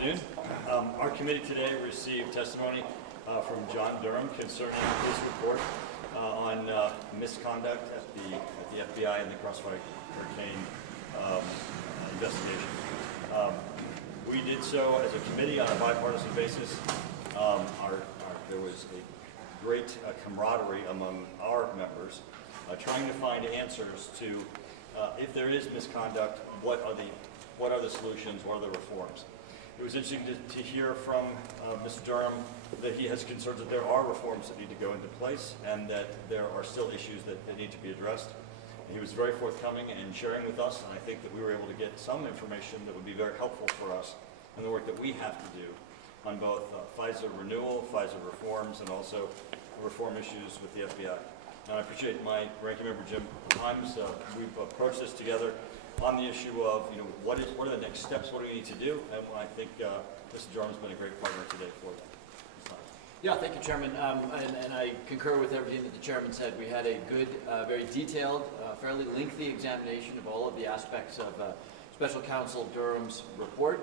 afternoon. Our committee today received testimony from John Durham concerning his report on misconduct at the FBI and the Crossfire Hurricane investigation. We did so as a committee on a bipartisan basis. There was a great camaraderie among our members trying to find answers to if there is misconduct, what are the solutions, what are the reforms. It was interesting to hear from Mr. Durham that he has concerns that there are reforms that need to go into place and that there are still issues that need to be addressed. And he was very forthcoming in sharing with us, and I think that we were able to get some information that would be very helpful for us in the work that we have to do on both FISA renewal, FISA reforms, and also reform issues with the FBI. And I appreciate my ranking member Jim Himes. We've approached this together on the issue of, what are the next steps, what do we need to do, and I think Mr. Durham's been a great partner today for that. Yeah, thank you, Chairman, and I concur with everything that the Chairman said. We had a good, very detailed, fairly lengthy examination of all of the aspects of Special Counsel Durham's report.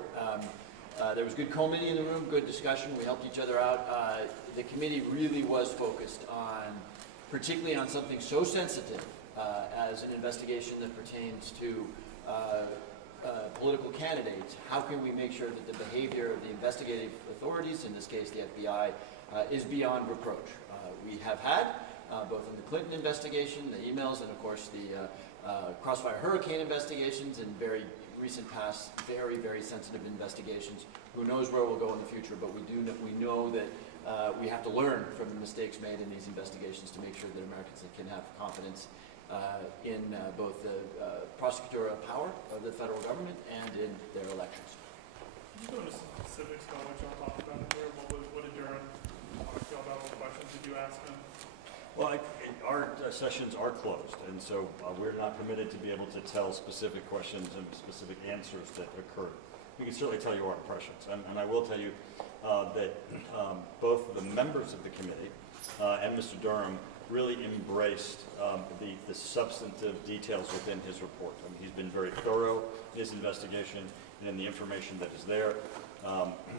There was good comity in the room, good discussion, we helped each other out. The committee really was focused on, particularly on something so sensitive as an investigation that pertains to political candidates. How can we make sure that the behavior of the investigative authorities, in this case the FBI, is beyond reproach? We have had, both in the Clinton investigation, the emails, and of course the Crossfire Hurricane investigations, and very recent past, very, very sensitive investigations. Who knows where we'll go in the future, but we know that we have to learn from the mistakes made in these investigations to make sure that Americans can have confidence in both the prosecutorial power of the federal government and in their elections. Can you go into specifics about what y'all talked about here? What did Durham talk to y'all about? What questions did you ask him? Well, our sessions are closed, and so we're not permitted to be able to tell specific questions and specific answers that occurred. We can certainly tell you our impressions, and I will tell you that both the members of the committee and Mr. Durham really embraced the substantive details within his report. I mean, he's been very thorough in his investigation and in the information that is there.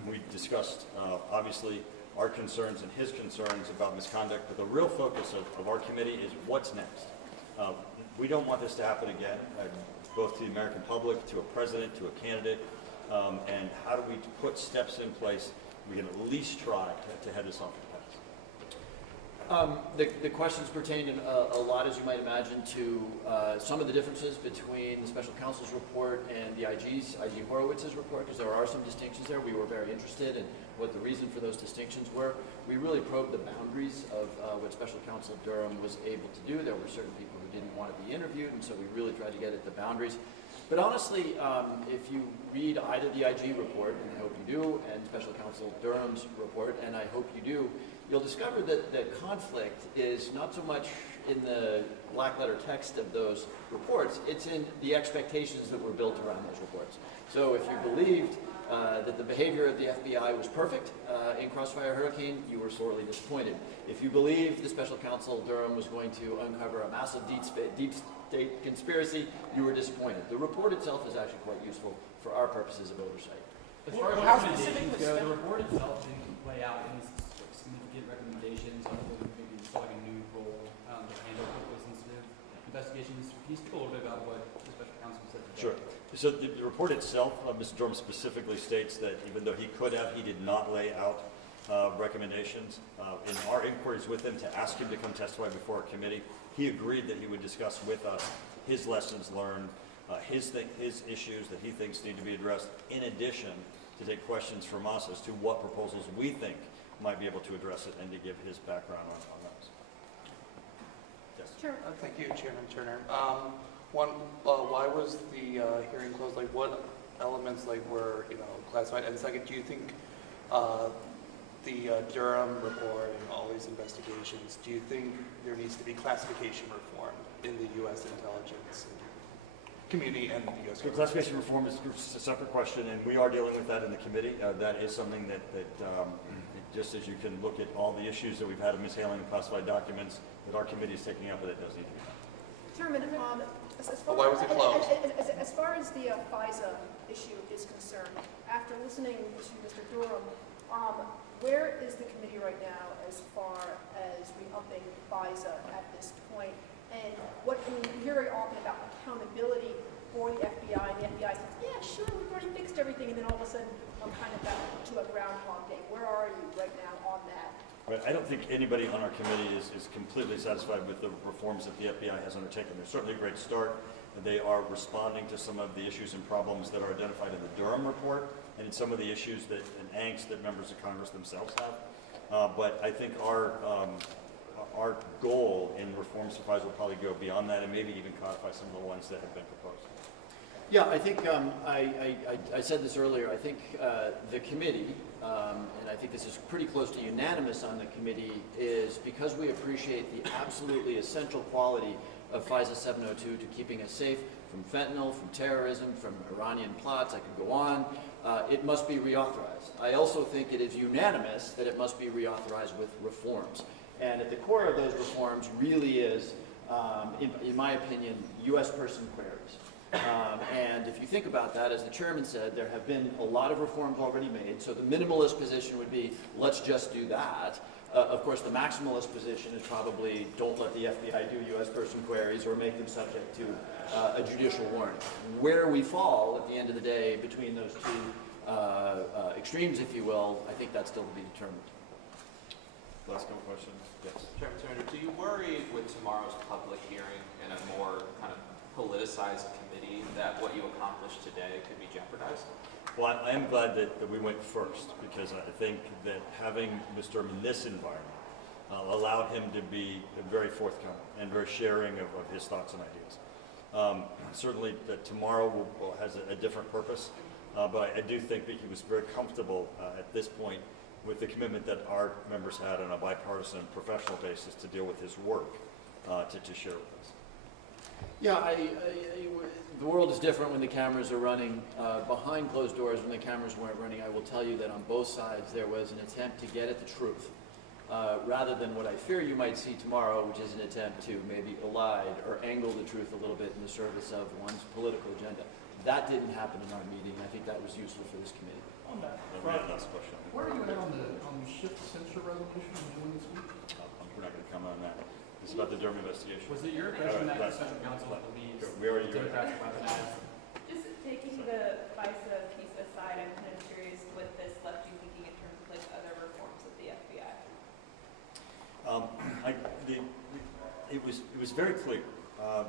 We discussed, obviously, our concerns and his concerns about misconduct, but the real focus of our committee is what's next. We don't want this to happen again, both to the American public, to a president, to a candidate, and how do we put steps in place we can at least try to head this off the path. The questions pertain a lot, as you might imagine, to some of the differences between the Special Counsel's report and the IG Horowitz's report, because there are some distinctions there. We were very interested in what the reason for those distinctions were. We really probed the boundaries of what Special Counsel Durham was able to do. There were certain people who didn't want to be interviewed, and so we really tried to get at the boundaries. But honestly, if you read either the IG report, and I hope you do, and Special Counsel Durham's report, and I hope you do, you'll discover that the conflict is not so much in the black letter text of those reports, it's in the expectations that were built around those reports. So if you believed that the behavior of the FBI was perfect in Crossfire Hurricane, you were sorely disappointed. If you believed the Special Counsel Durham was going to uncover a massive deep state conspiracy, you were disappointed. The report itself is actually quite useful for our purposes of oversight. As far as recommendations go, the report itself didn't lay out any significant recommendations on maybe installing a new role to handle quickly sensitive investigations. Can you speak a little bit about what the Special Counsel said today? Sure. So the report itself, Mr. Durham specifically states that even though he could have, he did not lay out recommendations. In our inquiries with him to ask him to come testify before our committee, he agreed that he would discuss with us his lessons learned, his issues that he thinks need to be addressed, in addition to take questions from us as to what proposals we think might be able to address it and to give his background on those. Yes. Sure. Thank you, Chairman Turner. Why was the hearing closed? Like, what elements were classified? And second, do you think the Durham report and all these investigations, do you think there needs to be classification reform in the U.S. intelligence community and the U.S. So classification reform is a separate question, and we are dealing with that in the committee. That is something that just as you can look at all the issues that we've had of mishandling of classified documents, that our committee is taking up, but it does need to be done. Chairman, Why was it closed? As far as the FISA issue is concerned, after listening to Mr. Durham, where is the committee right now as far as re-upping FISA at this point? And what, I mean, we hear very often about accountability for the FBI, and the FBI says, yeah, sure, we've already fixed everything, and then all of a sudden, I'm kind of back to a groundhog day. Where are you right now on that? Right. I don't think anybody on our committee is completely satisfied with the reforms that the FBI has undertaken. They're certainly a great start. They are responding to some of the issues and problems that are identified in the Durham report and in some of the issues and angst that members of Congress themselves have. But I think our goal in reform supplies will probably go beyond that and maybe even codify some of the ones that have been proposed. Yeah, I think I said this earlier. I think the committee, and I think this is pretty close to unanimous on the committee, is because we appreciate the absolutely essential quality of FISA 702 to keeping us safe from fentanyl, from terrorism, from Iranian plots. I could go on. It must be reauthorized. I also think it is unanimous that it must be reauthorized with reforms. And at the core of those reforms really is, in my opinion, U.S. person queries. And if you think about that, as the chairman said, there have been a lot of reforms already made. So the minimalist position would be, let's just do that. Of course, the maximalist position is probably, don't let the FBI do U.S. person queries or make them subject to a judicial warrant. Where we fall at the end of the day between those two extremes, if you will, I think that's still to be determined. Last couple questions. Yes. Chairman Turner, do you worry with tomorrow's public hearing in a more kind of politicized committee that what you accomplished today could be jeopardized? Well, I am glad that we went first because I think that having Mr. in this environment allowed him to be very forthcoming and very sharing of his thoughts and ideas. Certainly that tomorrow has a different purpose, but I do think that he was very comfortable at this point with the commitment that our members had on a bipartisan professional basis to deal with his work to share with us. Yeah, the world is different when the cameras are running. Behind closed doors, when the cameras weren't running, I will tell you that on both sides there was an attempt to get at the truth, rather than what I fear you might see tomorrow, which is an attempt to maybe elide or angle the truth a little bit in the service of one's political agenda. That didn't happen in our meeting. I think that was useful for this committee. On that Last front, question. Where are you at on the shift censure resolution you're doing this week? We're not going to comment on that. It's about the Durham investigation. Was it your impression that the Special Counsel believes We already- Democrats weaponized? Just taking the FISA piece aside, I'm kind of curious what this left you thinking in terms of like other reforms of the FBI. It was very clear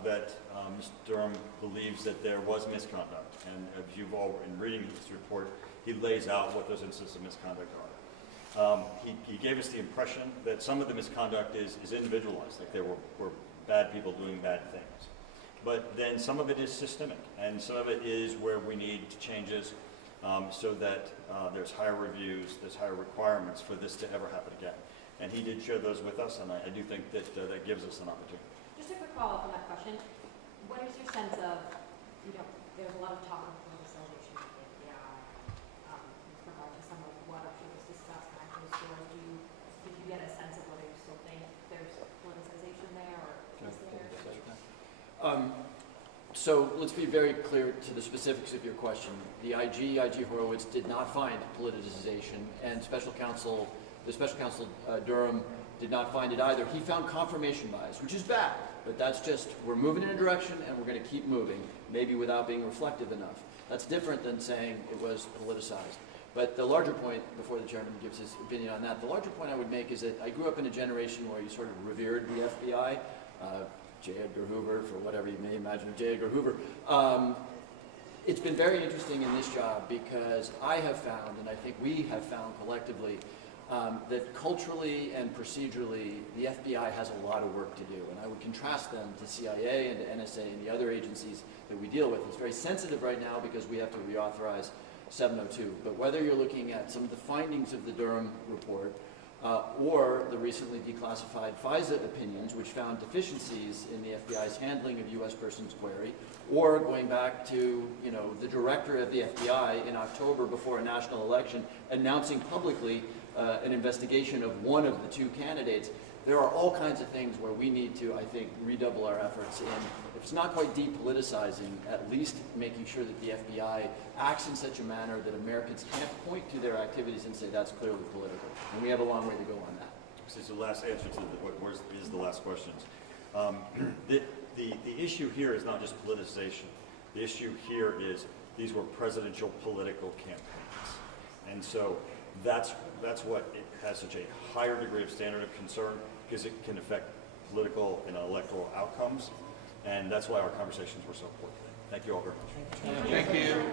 that Mr. Durham believes that there was misconduct, and as you've all in reading his report, he lays out what those instances of misconduct are. He gave us the impression that some of the misconduct is individualized, like there were bad people doing bad things. But then some of it is systemic, and some of it is where we need changes so that there's higher reviews, there's higher requirements for this to ever happen again. And he did share those with us, and I do think that that gives us an opportunity. Just a quick follow-up on that question. What is your sense of, there's a lot of talk of politicization of the FBI with regard to some of what I'm sure was discussed behind closed doors. Did you get a sense of whether you still think there's politicization there, or is there? So let's be very clear to the specifics of your question. The IG Horowitz, did not find politicization, and the Special Counsel Durham did not find it either. He found confirmation bias, which is bad, but that's just, we're moving in a direction and we're going to keep moving, maybe without being reflective enough. That's different than saying it was politicized. But the larger point, before the chairman gives his opinion on that, the larger point I would make is that I grew up in a generation where you sort of revered the FBI, J. Edgar Hoover, for whatever you may imagine of J. Edgar Hoover. It's been very interesting in this job because I have found, and I think we have found collectively, that culturally and procedurally, the FBI has a lot of work to do. And I would contrast them to CIA and to NSA and the other agencies that we deal with. It's very sensitive right now because we have to reauthorize 702. But whether you're looking at some of the findings of the Durham report or the recently declassified FISA opinions, which found deficiencies in the FBI's handling of U.S. persons query, or going back to, the director of the FBI in October before a national election announcing publicly an investigation of one of the two candidates. There are all kinds of things where we need to, I think, redouble our efforts in if it's not quite depoliticizing, at least making sure that the FBI acts in such a manner that Americans can't point to their activities and say that's clearly political. And we have a long way to go on that. This is the last answer to the last questions. The issue here is not just politicization. The issue here is these were presidential political campaigns. And so that's what it has such a higher degree of standard of concern, because it can affect political and electoral outcomes. And that's why our conversations were so important today. Thank you all very much. Thank you.